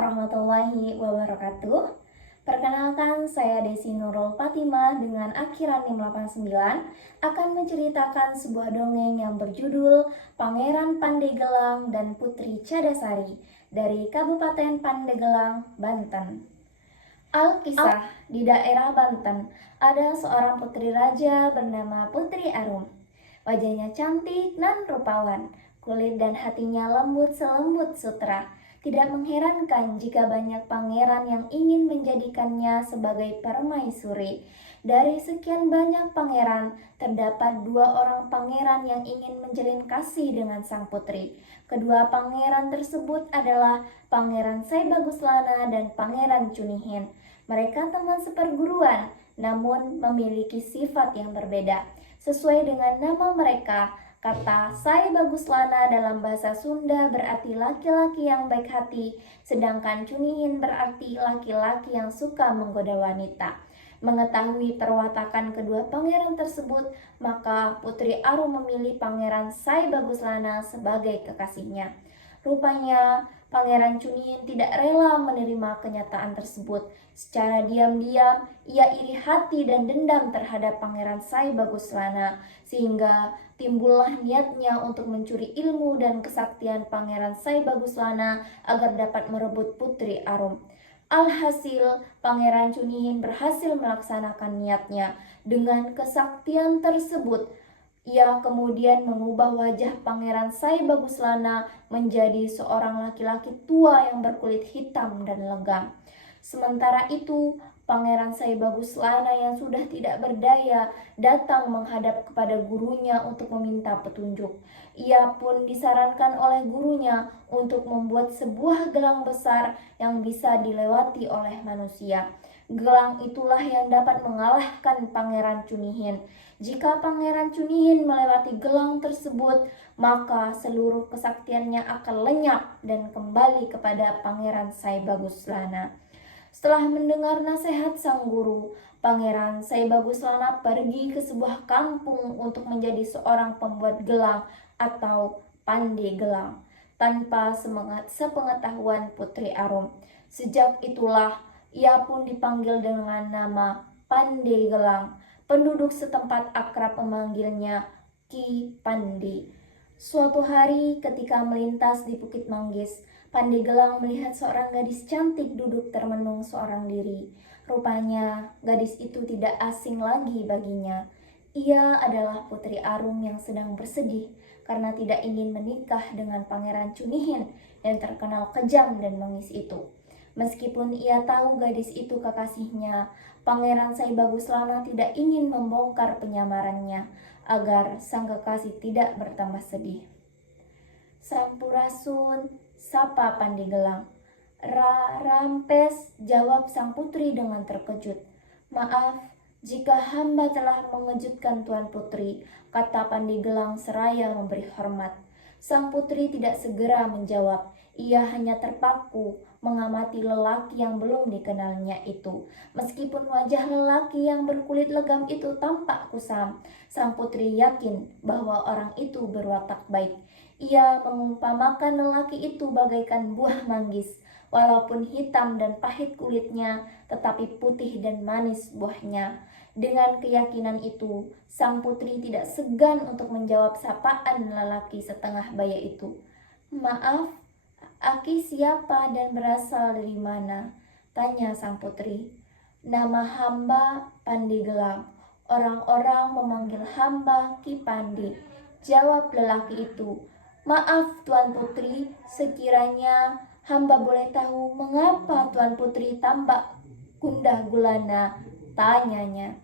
warahmatullahi wabarakatuh. Perkenalkan, saya Desi Nurul Fatimah dengan akhiran NIM 89 akan menceritakan sebuah dongeng yang berjudul Pangeran Pandegelang dan Putri Cadasari dari Kabupaten Pandegelang, Banten. Alkisah, di daerah Banten ada seorang putri raja bernama Putri Arum. Wajahnya cantik dan rupawan, kulit dan hatinya lembut selembut sutra. Tidak mengherankan jika banyak pangeran yang ingin menjadikannya sebagai permaisuri. Dari sekian banyak pangeran, terdapat 2 orang pangeran yang ingin menjalin kasih dengan sang putri. Kedua pangeran tersebut adalah Pangeran Saibaguslana dan Pangeran Cunihin. Mereka teman seperguruan, namun memiliki sifat yang berbeda. Sesuai dengan nama mereka, kata Saibaguslana dalam bahasa Sunda berarti laki-laki yang baik hati, sedangkan Cunihin berarti laki-laki yang suka menggoda wanita. Mengetahui perwatakan kedua pangeran tersebut, maka Putri Arum memilih Pangeran Saibaguslana sebagai kekasihnya. Rupanya, Pangeran Cunihin tidak rela menerima kenyataan tersebut. Secara diam-diam, ia iri hati dan dendam terhadap Pangeran Saibaguslana, sehingga timbullah niatnya untuk mencuri ilmu dan kesaktian Pangeran Saibaguslana agar dapat merebut Putri Arum. Alhasil, Pangeran Cunihin berhasil melaksanakan niatnya. Dengan kesaktian tersebut, ia kemudian mengubah wajah Pangeran Saibaguslana menjadi seorang laki-laki tua yang berkulit hitam dan legam. Sementara itu, Pangeran Saibaguslana yang sudah tidak berdaya datang menghadap kepada gurunya untuk meminta petunjuk. Ia pun disarankan oleh gurunya untuk membuat sebuah gelang besar yang bisa dilewati oleh manusia. Gelang itulah yang dapat mengalahkan Pangeran Cunihin. Jika Pangeran Cunihin melewati gelang tersebut, maka seluruh kesaktiannya akan lenyap dan kembali kepada Pangeran Saibaguslana. Setelah mendengar nasihat sang guru, Pangeran Saibaguslana pergi ke sebuah kampung untuk menjadi seorang pembuat gelang atau pandegelang tanpa sepengetahuan Putri Arum. Sejak itulah ia pun dipanggil dengan nama Pandegelang. Penduduk setempat akrab memanggilnya Ki Pandi. Suatu hari ketika melintas di Bukit Manggis, Pandegelang melihat seorang gadis cantik duduk termenung seorang diri. Rupanya gadis itu tidak asing lagi baginya. Ia adalah Putri Arum yang sedang bersedih karena tidak ingin menikah dengan Pangeran Cunihin yang terkenal kejam dan bengis itu. Meskipun ia tahu gadis itu kekasihnya, Pangeran Saibaguslana tidak ingin membongkar penyamarannya agar sang kekasih tidak bertambah sedih. Sampurasun, sapa Pandegelang. Rampes, jawab sang putri dengan terkejut. Maaf, jika hamba telah mengejutkan Tuan Putri, kata Pandegelang seraya memberi hormat. Sang putri tidak segera menjawab. Ia hanya terpaku mengamati lelaki yang belum dikenalnya itu. Meskipun wajah lelaki yang berkulit legam itu tampak kusam, sang putri yakin bahwa orang itu berwatak baik. Ia mengumpamakan lelaki itu bagaikan buah manggis. Walaupun hitam dan pahit kulitnya, tetapi putih dan manis buahnya. Dengan keyakinan itu, sang putri tidak segan untuk menjawab sapaan lelaki setengah baya itu. Maaf, Aki siapa dan berasal dari mana? Tanya sang putri. Nama hamba Pandegelang. Orang-orang memanggil hamba Ki Pandi. Jawab lelaki itu. Maaf Tuan Putri, sekiranya hamba boleh tahu mengapa Tuan Putri tampak gundah gulana? Tanyanya.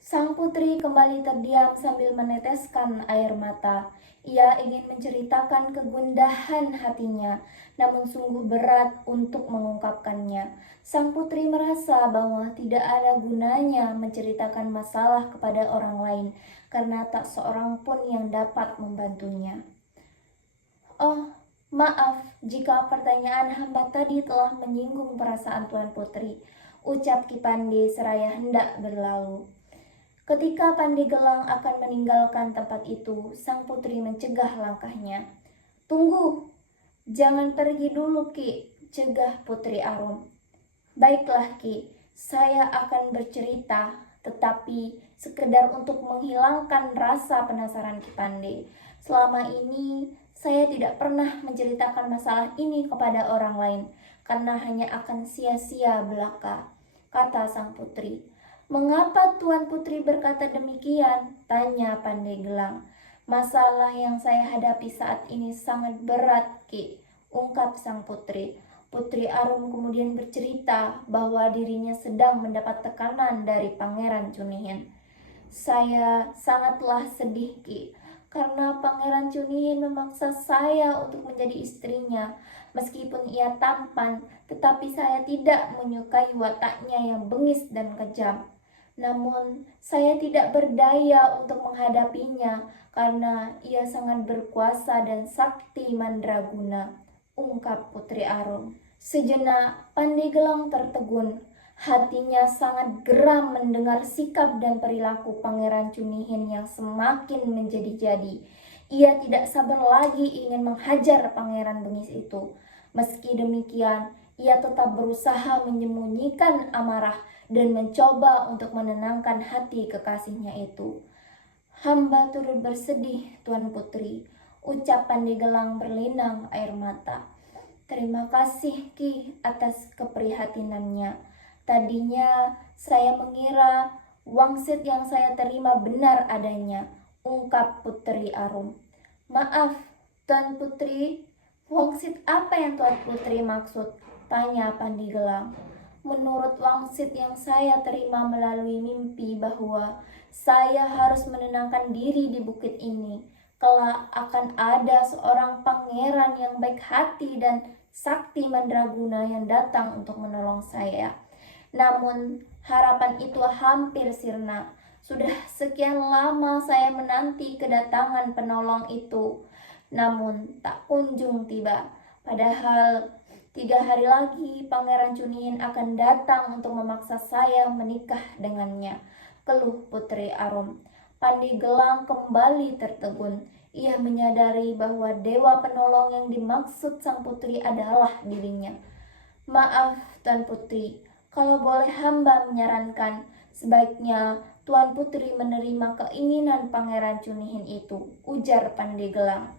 Sang putri kembali terdiam sambil meneteskan air mata. Ia ingin menceritakan kegundahan hatinya, namun sungguh berat untuk mengungkapkannya. Sang putri merasa bahwa tidak ada gunanya menceritakan masalah kepada orang lain, karena tak seorang pun yang dapat membantunya. Oh, maaf jika pertanyaan hamba tadi telah menyinggung perasaan Tuan Putri, ucap Ki Pandi seraya hendak berlalu. Ketika Pandegelang akan meninggalkan tempat itu, sang putri mencegah langkahnya. Tunggu, jangan pergi dulu Ki, cegah Putri Arum. Baiklah Ki, saya akan bercerita, tetapi sekedar untuk menghilangkan rasa penasaran Ki Pande. Selama ini saya tidak pernah menceritakan masalah ini kepada orang lain, karena hanya akan sia-sia belaka, kata sang putri. Mengapa Tuan Putri berkata demikian? Tanya Pandeglang. Masalah yang saya hadapi saat ini sangat berat, Ki, ungkap sang putri. Putri Arum kemudian bercerita bahwa dirinya sedang mendapat tekanan dari Pangeran Cunihin. Saya sangatlah sedih, Ki, karena Pangeran Cunihin memaksa saya untuk menjadi istrinya. Meskipun ia tampan, tetapi saya tidak menyukai wataknya yang bengis dan kejam. Namun, saya tidak berdaya untuk menghadapinya karena ia sangat berkuasa dan sakti mandraguna, ungkap Putri Arum. Sejenak, Pandeglang tertegun. Hatinya sangat geram mendengar sikap dan perilaku Pangeran Cunihin yang semakin menjadi-jadi. Ia tidak sabar lagi ingin menghajar pangeran bengis itu. Meski demikian, ia tetap berusaha menyembunyikan amarah dan mencoba untuk menenangkan hati kekasihnya itu. Hamba turut bersedih, Tuan Putri, ucap Pandeglang berlinang air mata. Terima kasih Ki atas keprihatinannya. Tadinya saya mengira wangsit yang saya terima benar adanya, ungkap Putri Arum. Maaf, Tuan Putri, wangsit apa yang Tuan Putri maksud? Tanya Pandeglang. Menurut wangsit yang saya terima melalui mimpi bahwa saya harus menenangkan diri di bukit ini, kelak akan ada seorang pangeran yang baik hati dan sakti mandraguna yang datang untuk menolong saya. Namun harapan itu hampir sirna. Sudah sekian lama saya menanti kedatangan penolong itu, namun tak kunjung tiba. Padahal 3 hari lagi Pangeran Cunihin akan datang untuk memaksa saya menikah dengannya, keluh Putri Arum. Pandeglang kembali tertegun. Ia menyadari bahwa dewa penolong yang dimaksud sang putri adalah dirinya. Maaf, Tuan Putri, kalau boleh hamba menyarankan, sebaiknya Tuan Putri menerima keinginan Pangeran Cunihin itu, ujar Pandeglang.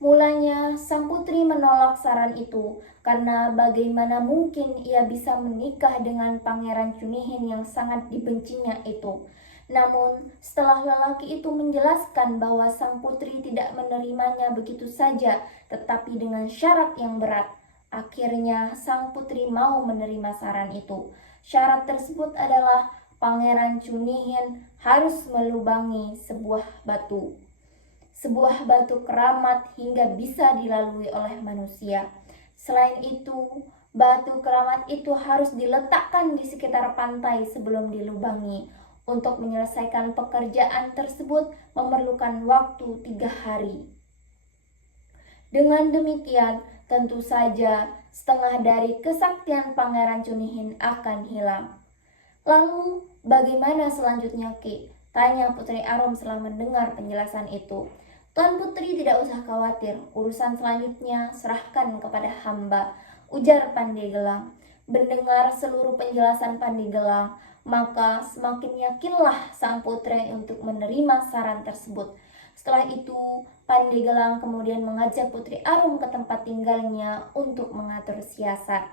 Mulanya sang putri menolak saran itu karena bagaimana mungkin ia bisa menikah dengan Pangeran Cunihin yang sangat dibencinya itu. Namun setelah lelaki itu menjelaskan bahwa sang putri tidak menerimanya begitu saja tetapi dengan syarat yang berat, akhirnya sang putri mau menerima saran itu. Syarat tersebut adalah Pangeran Cunihin harus melubangi sebuah batu keramat hingga bisa dilalui oleh manusia. Selain itu, batu keramat itu harus diletakkan di sekitar pantai sebelum dilubangi. Untuk menyelesaikan pekerjaan tersebut memerlukan waktu 3 hari. Dengan demikian, tentu saja setengah dari kesaktian Pangeran Cunihin akan hilang. Lalu, bagaimana selanjutnya, Ki? Tanya Putri Arum setelah mendengar penjelasan itu. Tuan Putri tidak usah khawatir, urusan selanjutnya serahkan kepada hamba, ujar Pandeglang. Mendengar seluruh penjelasan Pandeglang, maka semakin yakinlah sang putri untuk menerima saran tersebut. Setelah itu, Pandeglang kemudian mengajak Putri Arum ke tempat tinggalnya untuk mengatur siasat.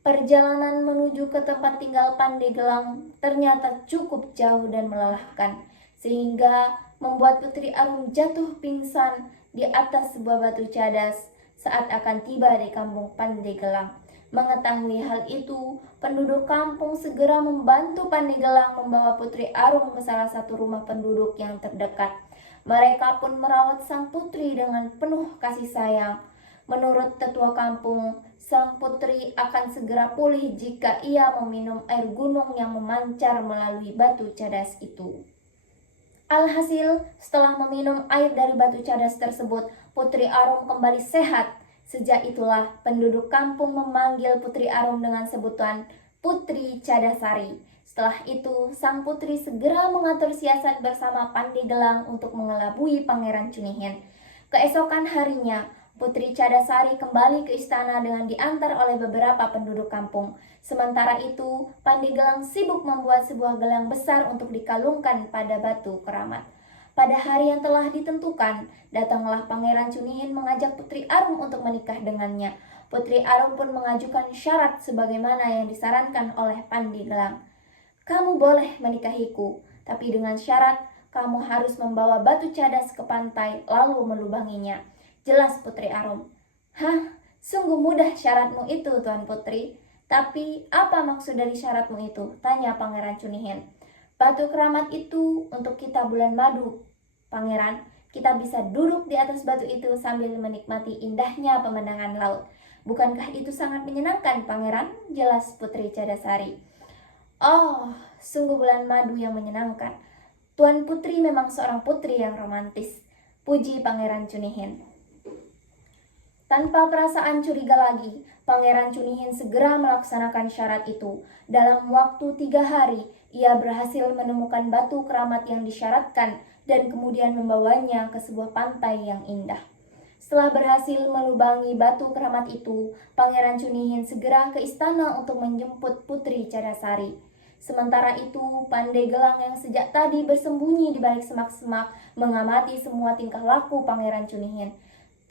Perjalanan menuju ke tempat tinggal Pandeglang ternyata cukup jauh dan melelahkan, sehingga membuat Putri Arum jatuh pingsan di atas sebuah batu cadas saat akan tiba di kampung Pandeglang. Mengetahui hal itu, penduduk kampung segera membantu Pandeglang membawa Putri Arum ke salah satu rumah penduduk yang terdekat. Mereka pun merawat sang putri dengan penuh kasih sayang. Menurut tetua kampung, sang putri akan segera pulih jika ia meminum air gunung yang memancar melalui batu cadas itu. Alhasil, setelah meminum air dari batu cadas tersebut, Putri Arum kembali sehat. Sejak itulah penduduk kampung memanggil Putri Arum dengan sebutan Putri Cadasari. Setelah itu, sang putri segera mengatur siasat bersama Pandeglang untuk mengelabui Pangeran Cunihin. Keesokan harinya, Putri Cadasari kembali ke istana dengan diantar oleh beberapa penduduk kampung. Sementara itu, Pandeglang sibuk membuat sebuah gelang besar untuk dikalungkan pada batu keramat. Pada hari yang telah ditentukan, datanglah Pangeran Cunihin mengajak Putri Arum untuk menikah dengannya. Putri Arum pun mengajukan syarat sebagaimana yang disarankan oleh Pandeglang. Kamu boleh menikahiku, tapi dengan syarat kamu harus membawa batu cadas ke pantai lalu melubanginya. Jelas Putri Arum. Hah, sungguh mudah syaratmu itu, Tuan Putri. Tapi apa maksud dari syaratmu itu? Tanya Pangeran Cunihin. Batu keramat itu untuk kita bulan madu. Pangeran, kita bisa duduk di atas batu itu sambil menikmati indahnya pemandangan laut. Bukankah itu sangat menyenangkan, Pangeran? Jelas Putri Cadasari. Oh, sungguh bulan madu yang menyenangkan. Tuan Putri memang seorang putri yang romantis. Puji Pangeran Cunihin. Tanpa perasaan curiga lagi, Pangeran Cunihin segera melaksanakan syarat itu. Dalam waktu 3 hari, ia berhasil menemukan batu keramat yang disyaratkan dan kemudian membawanya ke sebuah pantai yang indah. Setelah berhasil melubangi batu keramat itu, Pangeran Cunihin segera ke istana untuk menjemput Putri Cadasari. Sementara itu, Pandeglang yang sejak tadi bersembunyi di balik semak-semak mengamati semua tingkah laku Pangeran Cunihin.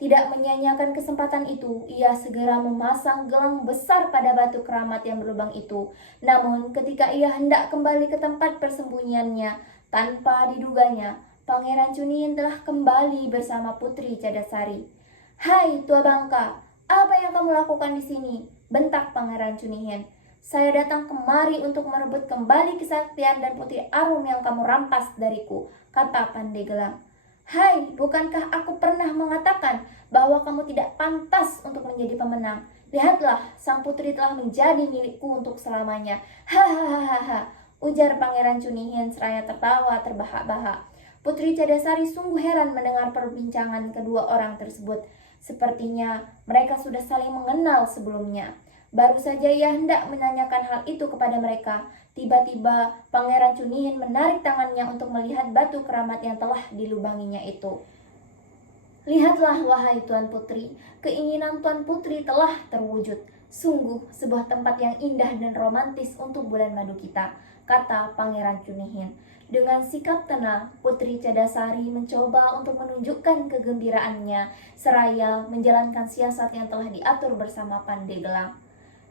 Tidak menyia-nyiakan kesempatan itu, ia segera memasang gelang besar pada batu keramat yang berlubang itu. Namun, ketika ia hendak kembali ke tempat persembunyiannya, tanpa diduganya, Pangeran Cunihin telah kembali bersama Putri Cadasari. Hai, tua bangka, apa yang kamu lakukan di sini? Bentak Pangeran Cunihin. Saya datang kemari untuk merebut kembali kesaktian dan Putri Arum yang kamu rampas dariku, kata Pandeglang. Hai, bukankah aku pernah mengatakan bahwa kamu tidak pantas untuk menjadi pemenang? Lihatlah, sang putri telah menjadi milikku untuk selamanya. Hahaha, ujar Pangeran Cunihin seraya tertawa terbahak-bahak. Putri Cadasari sungguh heran mendengar perbincangan kedua orang tersebut. Sepertinya mereka sudah saling mengenal sebelumnya. Baru saja ia hendak menanyakan hal itu kepada mereka, tiba-tiba Pangeran Cunihin menarik tangannya untuk melihat batu keramat yang telah dilubanginya itu. Lihatlah, wahai Tuan Putri, keinginan Tuan Putri telah terwujud. Sungguh sebuah tempat yang indah dan romantis untuk bulan madu kita, kata Pangeran Cunihin. Dengan sikap tenang, Putri Cadasari mencoba untuk menunjukkan kegembiraannya, seraya menjalankan siasat yang telah diatur bersama Pandeglang.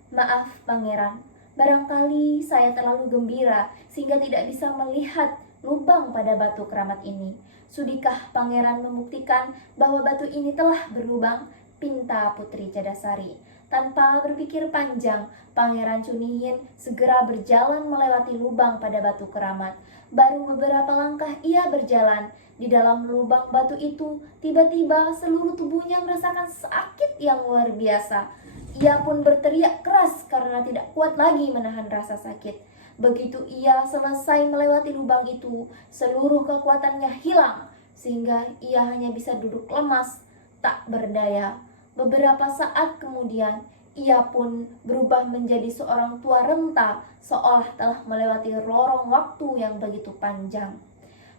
Maaf, Pangeran, barangkali saya terlalu gembira sehingga tidak bisa melihat lubang pada batu keramat ini. Sudikah Pangeran membuktikan bahwa batu ini telah berlubang? Pinta Putri Cadasari. Tanpa berpikir panjang, Pangeran Cunihin segera berjalan melewati lubang pada batu keramat. Baru beberapa langkah ia berjalan. Di dalam lubang batu itu, tiba-tiba seluruh tubuhnya merasakan sakit yang luar biasa. Ia pun berteriak keras karena tidak kuat lagi menahan rasa sakit. Begitu ia selesai melewati lubang itu, seluruh kekuatannya hilang, sehingga ia hanya bisa duduk lemas, tak berdaya. Beberapa saat kemudian, ia pun berubah menjadi seorang tua renta, seolah telah melewati lorong waktu yang begitu panjang.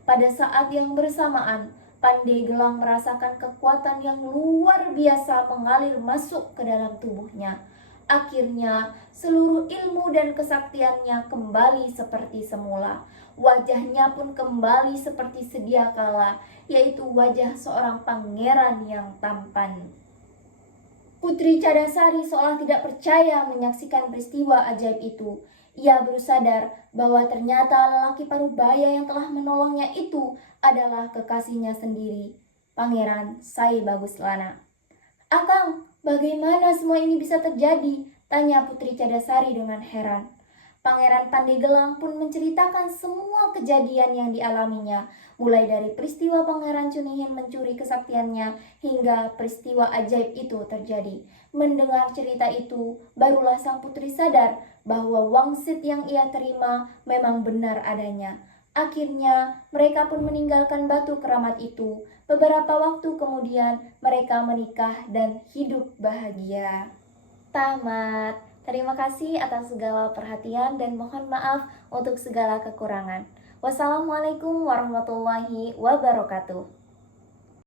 Pada saat yang bersamaan, Pandeglang merasakan kekuatan yang luar biasa mengalir masuk ke dalam tubuhnya. Akhirnya, seluruh ilmu dan kesaktiannya kembali seperti semula. Wajahnya pun kembali seperti sedia kala, yaitu wajah seorang pangeran yang tampan. Putri Cadasari seolah tidak percaya menyaksikan peristiwa ajaib itu. Ia baru sadar bahwa ternyata lelaki parubaya yang telah menolongnya itu adalah kekasihnya sendiri, Pangeran Sai Bagus Lana. Akang, bagaimana semua ini bisa terjadi? Tanya Putri Cadasari dengan heran. Pangeran Pandeglang pun menceritakan semua kejadian yang dialaminya, mulai dari peristiwa Pangeran Cunihin mencuri kesaktiannya hingga peristiwa ajaib itu terjadi. Mendengar cerita itu, barulah sang putri sadar bahwa wangsit yang ia terima memang benar adanya. Akhirnya, mereka pun meninggalkan batu keramat itu. Beberapa waktu kemudian, mereka menikah dan hidup bahagia. Tamat. Terima kasih atas segala perhatian dan mohon maaf untuk segala kekurangan. Wassalamualaikum warahmatullahi wabarakatuh.